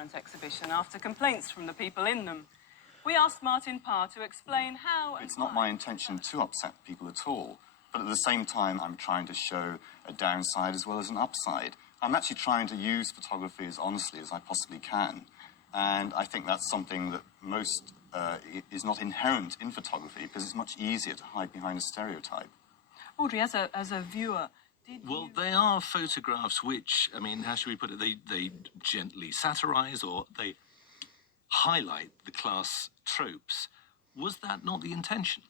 front exhibition after complaints from the people in them. We asked Martin Parr to explain how... It's not my intention to upset people at all, but at the same time I'm trying to show a downside as well as an upside. I'm actually trying to use photography as honestly as I possibly can, and I think that's something that most is not inherent in photography because it's much easier to hide behind a stereotype. Audrey, as a viewer... Well, they are photographs which, I mean, how should we put it? They gently satirise or they highlight the class tropes. Was that not the intention?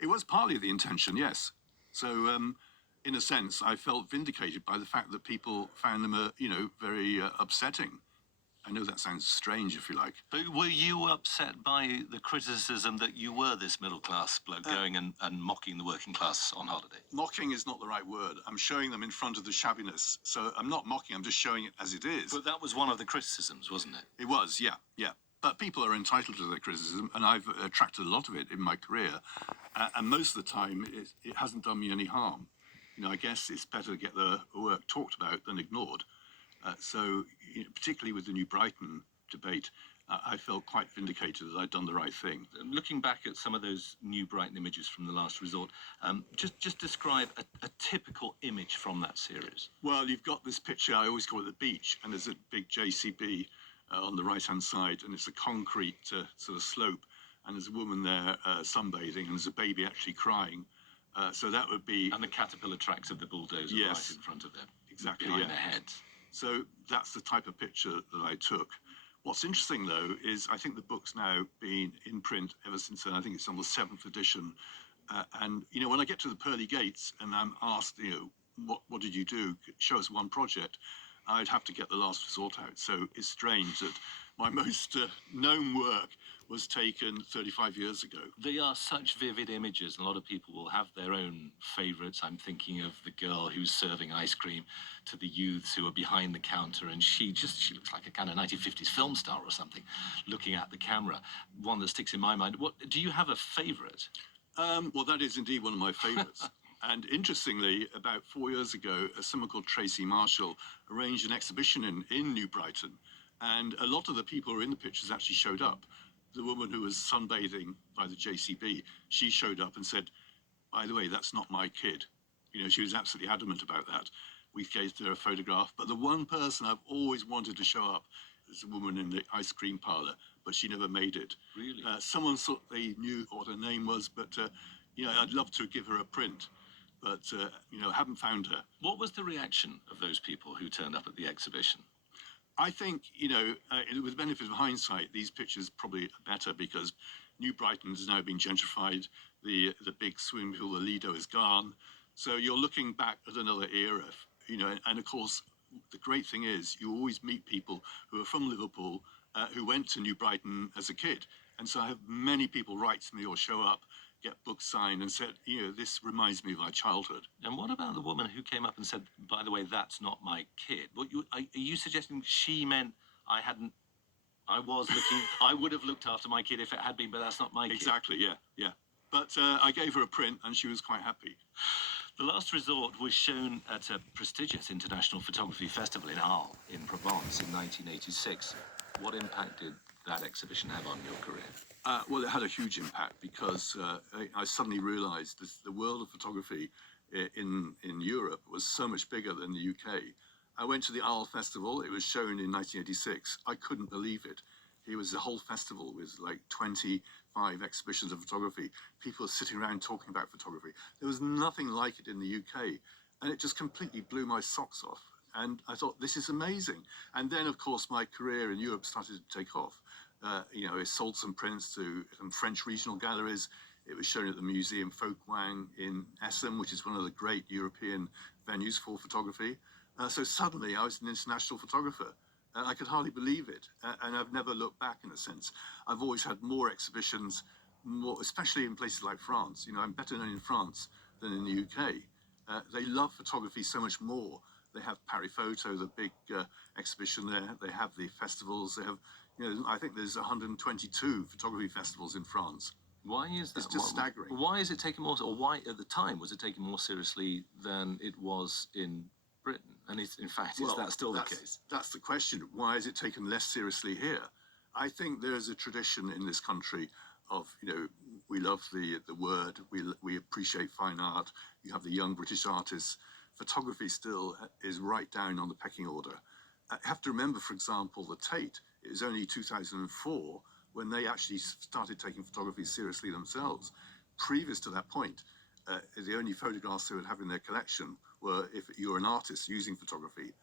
It was partly the intention, yes. So, in a sense, I felt vindicated by the fact that people found them, very upsetting. I know that sounds strange, if you like. But were you upset by the criticism that you were this middle-class bloke going and mocking the working class on holiday? Mocking is not the right word. I'm showing them in front of the shabbiness. So I'm not mocking, I'm just showing it as it is. But that was one of the criticisms, wasn't it? It was, yeah. But people are entitled to their criticism, and I've attracted a lot of it in my career. And most of the time, it hasn't done me any harm. I guess it's better to get the work talked about than ignored. So, particularly with the New Brighton debate, I felt quite vindicated that I'd done the right thing. Looking back at some of those New Brighton images from The Last Resort, just describe a typical image from that series. Well, you've got this picture, I always call it the beach, and there's a big JCB on the right-hand side, and it's a concrete sort of slope, and there's a woman there sunbathing, and there's a baby actually crying. So that would be... And the caterpillar tracks of the bulldozer right in front of them. Exactly, behind their heads. So that's the type of picture that I took. What's interesting, though, is I think the book's now been in print ever since then. I think it's on the 7th edition. And, when I get to the pearly gates and I'm asked, what did you do? Show us one project. I'd have to get The Last Resort out. So it's strange that my most known work was taken 35 years ago. They are such vivid images. A lot of people will have their own favourites. I'm thinking of the girl who's serving ice cream to the youths who are behind the counter, and she looks like a kind of 1950s film star or something, looking at the camera. One that sticks in my mind. What do you have a favourite? Well, that is indeed one of my favourites. And interestingly, about 4 years ago, someone called Tracy Marshall arranged an exhibition in New Brighton, and a lot of the people who are in the pictures actually showed up. The woman who was sunbathing by the JCB, she showed up and said, by the way, that's not my kid. She was absolutely adamant about that. We gave her a photograph, but the one person I've always wanted to show up is a woman in the ice cream parlour, but she never made it. Really? Someone thought they knew what her name was, but, I'd love to give her a print, but, haven't found her. What was the reaction of those people who turned up at the exhibition? I think, with the benefit of hindsight, these pictures probably are better because New Brighton has now been gentrified. The big swimming pool, the Lido, is gone. So you're looking back at another era, and of course, the great thing is you always meet people who are from Liverpool who went to New Brighton as a kid. And so I have many people write to me or show up, get books signed and said, this reminds me of my childhood. And what about the woman who came up and said, by the way, that's not my kid? Are you suggesting she meant I would have looked after my kid if it had been, but that's not my kid? Exactly, yeah. But I gave her a print and she was quite happy. The Last Resort was shown at a prestigious international photography festival in Arles, in Provence, in 1986. What impact did that exhibition have on your career? Well, it had a huge impact because I suddenly realised that the world of photography in Europe was so much bigger than the UK. I went to the Arles Festival. It was shown in 1986. I couldn't believe it. It was a whole festival with like 25 exhibitions of photography. People sitting around talking about photography. There was nothing like it in the UK. And it just completely blew my socks off. And I thought, this is amazing. And then, of course, my career in Europe started to take off. It sold some prints to some French regional galleries. It was shown at the Museum Folkwang in Essen, which is one of the great European venues for photography. So suddenly I was an international photographer. And I could hardly believe it. And I've never looked back, in a sense. I've always had more exhibitions, especially in places like France. I'm better known in France than in the UK. They love photography so much more. They have Paris Photo, the big exhibition there. They have the festivals. They have, I think there's 122 photography festivals in France. Why is that? It's just staggering. Why is it taken more, or why at the time was it taken more seriously than it was in Britain? And in fact, Well, is that still the that's- case? That's the question. Why is it taken less seriously here? I think there's a tradition in this country of, we love the word, we appreciate fine art. You have the young British artists. Photography still is right down on the pecking order. I have to remember, for example, the Tate. It was only 2004 when they actually started taking photography seriously themselves. Previous to that point, the only photographs they would have in their collection were if you're an artist using photography.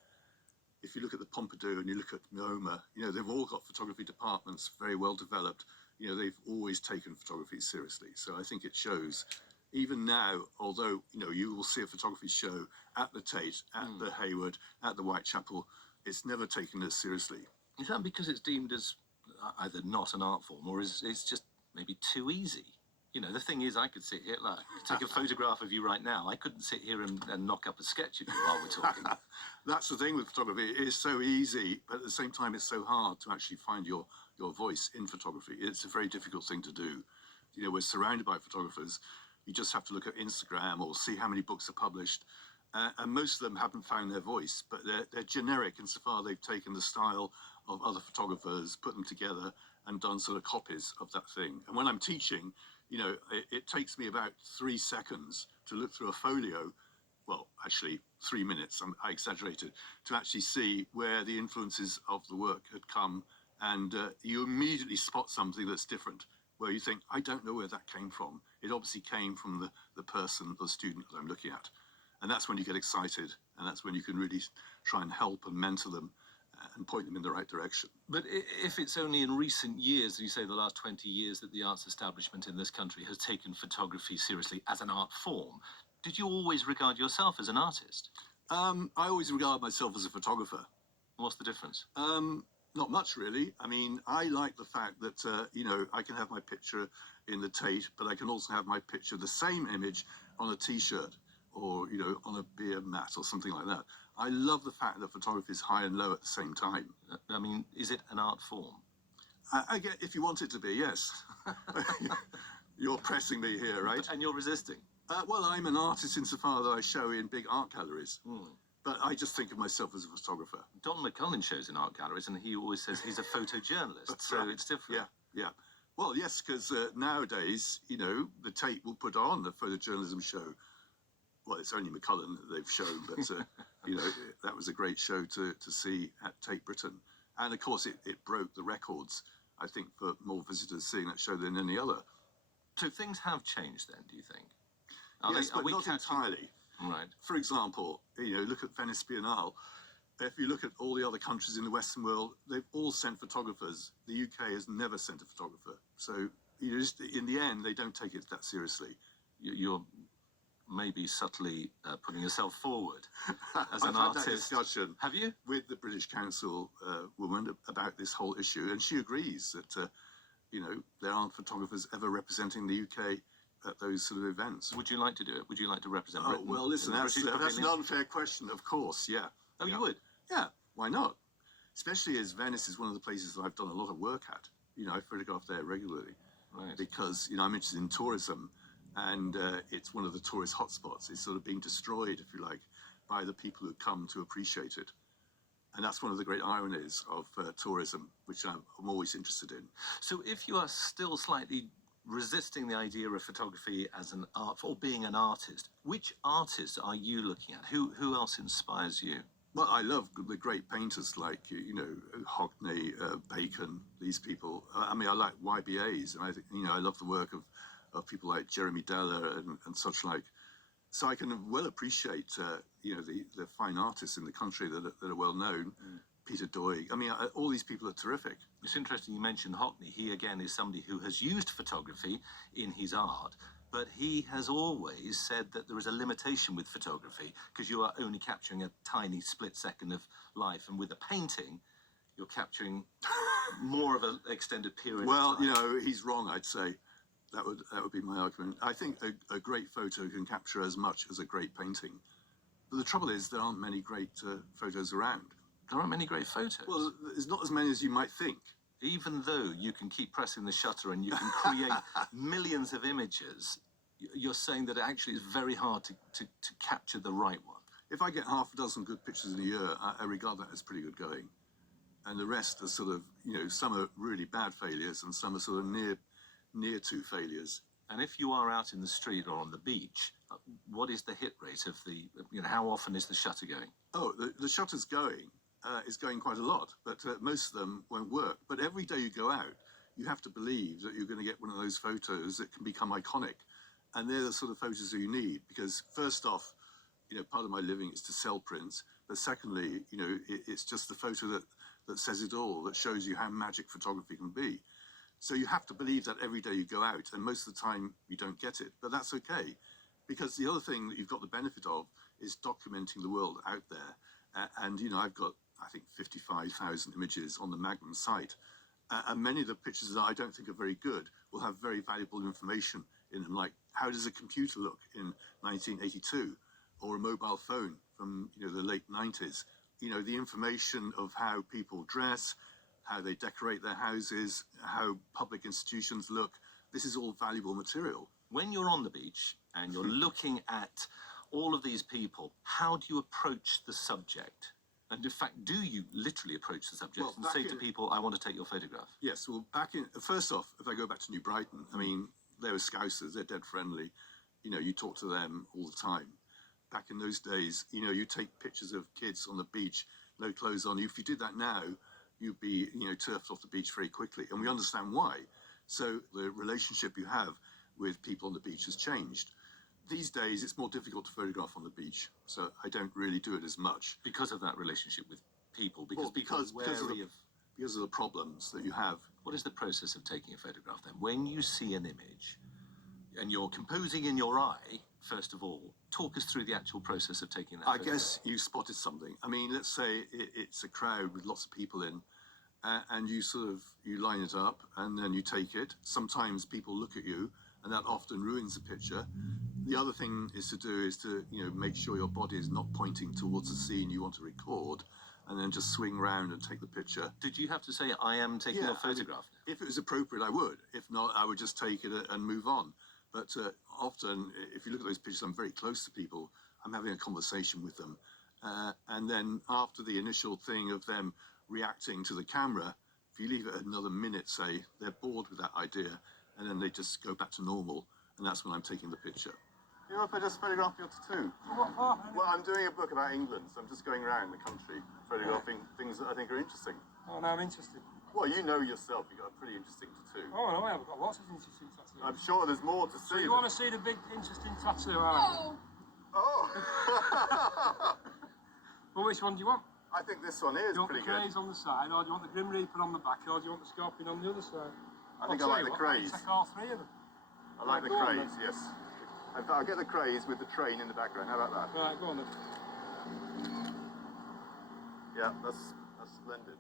If you look at the Pompidou and you look at MoMA, they've all got photography departments very well developed. They've always taken photography seriously. So I think it shows, even now, although, you will see a photography show at the Tate, at the Hayward, at the Whitechapel, it's never taken as seriously. Is that because it's deemed as either not an art form, or is it's just maybe too easy? The thing is, I could sit here, take a photograph of you right now. I couldn't sit here and knock up a sketch of you while we're talking. That's the thing with photography. It is so easy, but at the same time, it's so hard to actually find your voice in photography. It's a very difficult thing to do. We're surrounded by photographers. You just have to look at Instagram or see how many books are published. And most of them haven't found their voice, but they're generic insofar they've taken the style of other photographers, put them together, and done sort of copies of that thing. And when I'm teaching, it takes me about 3 seconds to look through a folio. Well, actually 3 minutes, I exaggerated, to actually see where the influences of the work had come. And you immediately spot something that's different, where you think, I don't know where that came from. It obviously came from the person, the student that I'm looking at. And that's when you get excited, and that's when you can really try and help and mentor them and point them in the right direction. But if it's only in recent years, you say the last 20 years, that the arts establishment in this country has taken photography seriously as an art form, did you always regard yourself as an artist? I always regard myself as a photographer. What's the difference? Not much, really. I mean, I like the fact that, I can have my picture in the Tate, but I can also have my picture, the same image, on a T-shirt or, on a beer mat or something like that. I love the fact that photography is high and low at the same time. I mean, is it an art form? I get, if you want it to be, yes. You're pressing me here, right? And you're resisting. Well, I'm an artist insofar that I show in big art galleries. But I just think of myself as a photographer. Don McCullin shows in art galleries, and he always says he's a photojournalist, so right. it's different. Yeah. Well, yes, because nowadays, the Tate will put on a photojournalism show. Well, it's only McCullin that they've shown, but, that was a great show to see at Tate Britain. And, of course, it broke the records, I think, for more visitors seeing that show than any other. So things have changed then, do you think? Yes, but not entirely. Right. For example, look at Venice Biennale. If you look at all the other countries in the Western world, they've all sent photographers. The UK has never sent a photographer. So, just, in the end, they don't take it that seriously. You're maybe subtly putting yourself forward as an I've artist. had that discussion. Have you? With the British Council woman about this whole issue, and she agrees that, there aren't photographers ever representing the UK at those sort of events. Would you like to do it? Would you like to represent Oh, Britain? well, listen, in the that's British an Pavilion? unfair question, of course, yeah. Oh, yeah. you would? Yeah, why not? Especially as Venice is one of the places that I've done a lot of work at. I photograph there regularly. Right. Because, I'm interested in tourism, and it's one of the tourist hotspots. It's sort of being destroyed, if you like, by the people who come to appreciate it. And that's one of the great ironies of tourism, which I'm always interested in. So if you are still slightly resisting the idea of photography as an art, or being an artist, which artists are you looking at? Who else inspires you? Well, I love the great painters like, Hockney, Bacon, these people. I mean, I like YBAs, and I think, I love the work of people like Jeremy Deller and such like. So I can well appreciate, the fine artists in the country that are well known. Peter Doig. I mean, all these people are terrific. It's interesting you mentioned Hockney. He, again, is somebody who has used photography in his art, but he has always said that there is a limitation with photography because you are only capturing a tiny split second of life, and with a painting, you're capturing more of an extended period Well, of time. he's wrong, I'd say. That would be my argument. I think a great photo can capture as much as a great painting. But the trouble is there aren't many great photos around. There aren't many great photos. Well, there's not as many as you might think. Even though you can keep pressing the shutter and you can create millions of images, you're saying that it actually is very hard to capture the right one. if I get half a dozen good pictures in a year, I regard that as pretty good going. And the rest are sort of, some are really bad failures and some are sort of near to failures. And if you are out in the street or on the beach, what is the hit rate of the, how often is the shutter going? Oh, the shutter's going is going quite a lot, but most of them won't work. But every day you go out, you have to believe that you're going to get one of those photos that can become iconic. And they're the sort of photos that you need, because first off, part of my living is to sell prints. But secondly, it's just the photo that says it all, that shows you how magic photography can be. So you have to believe that every day you go out, and most of the time you don't get it. But that's okay, because the other thing that you've got the benefit of is documenting the world out there. And I've got, I think, 55,000 images on the Magnum site. And many of the pictures that I don't think are very good will have very valuable information in them, like how does a computer look in 1982, or a mobile phone from the late 90s. The information of how people dress, how they decorate their houses, how public institutions look. This is all valuable material. When you're on the beach and you're looking at all of these people, how do you approach the subject? And in fact, do you literally approach the subject and say to people, I want to take your photograph? Yes, well, first off, if I go back to New Brighton, they were Scousers, they're dead friendly. You talk to them all the time. Back in those days, you take pictures of kids on the beach, no clothes on. If you did that now, you'd be, turfed off the beach very quickly. And we understand why. So the relationship you have with people on the beach has changed. These days, it's more difficult to photograph on the beach. So I don't really do it as much. Because of that relationship with people? Because of the problems that you have. What is the process of taking a photograph then? When you see an image and you're composing in your eye, first of all, talk us through the actual process of taking that photograph. I guess you spotted something. Let's say it's a crowd with lots of people in, and you line it up and then you take it. Sometimes people look at you and that often ruins the picture. The other thing to make sure your body is not pointing towards the scene you want to record, and then just swing round and take the picture. Did you have to say, I am taking a photograph? If it was appropriate, I would. If not, I would just take it and move on. But often, if you look at those pictures, I'm very close to people. I'm having a conversation with them. And then after the initial thing of them reacting to the camera, if you leave it another minute, say, they're bored with that idea, and then they just go back to normal, and that's when I'm taking the picture. If I just photograph your tattoo? Well, I'm doing a book about England, so I'm just going around the country photographing things that I think are interesting. Oh, no, I'm interested. Well, you know yourself, you've got a pretty interesting tattoo. Oh, no, I've got lots of interesting tattoos. I'm sure there's more to see. So you want to see the big, interesting tattoo, Alan? Oh! Well, which one do you want? I think this one is Do you want pretty the craze good. on the side, or do you want the Grim Reaper on the back, or do you want the Scorpion on the other side? I think I like the craze. Take all three of them. I like the Go on, craze, yes. I'll get the craze with the train in the background. How about that? Right, go on then. Yeah, that's splendid.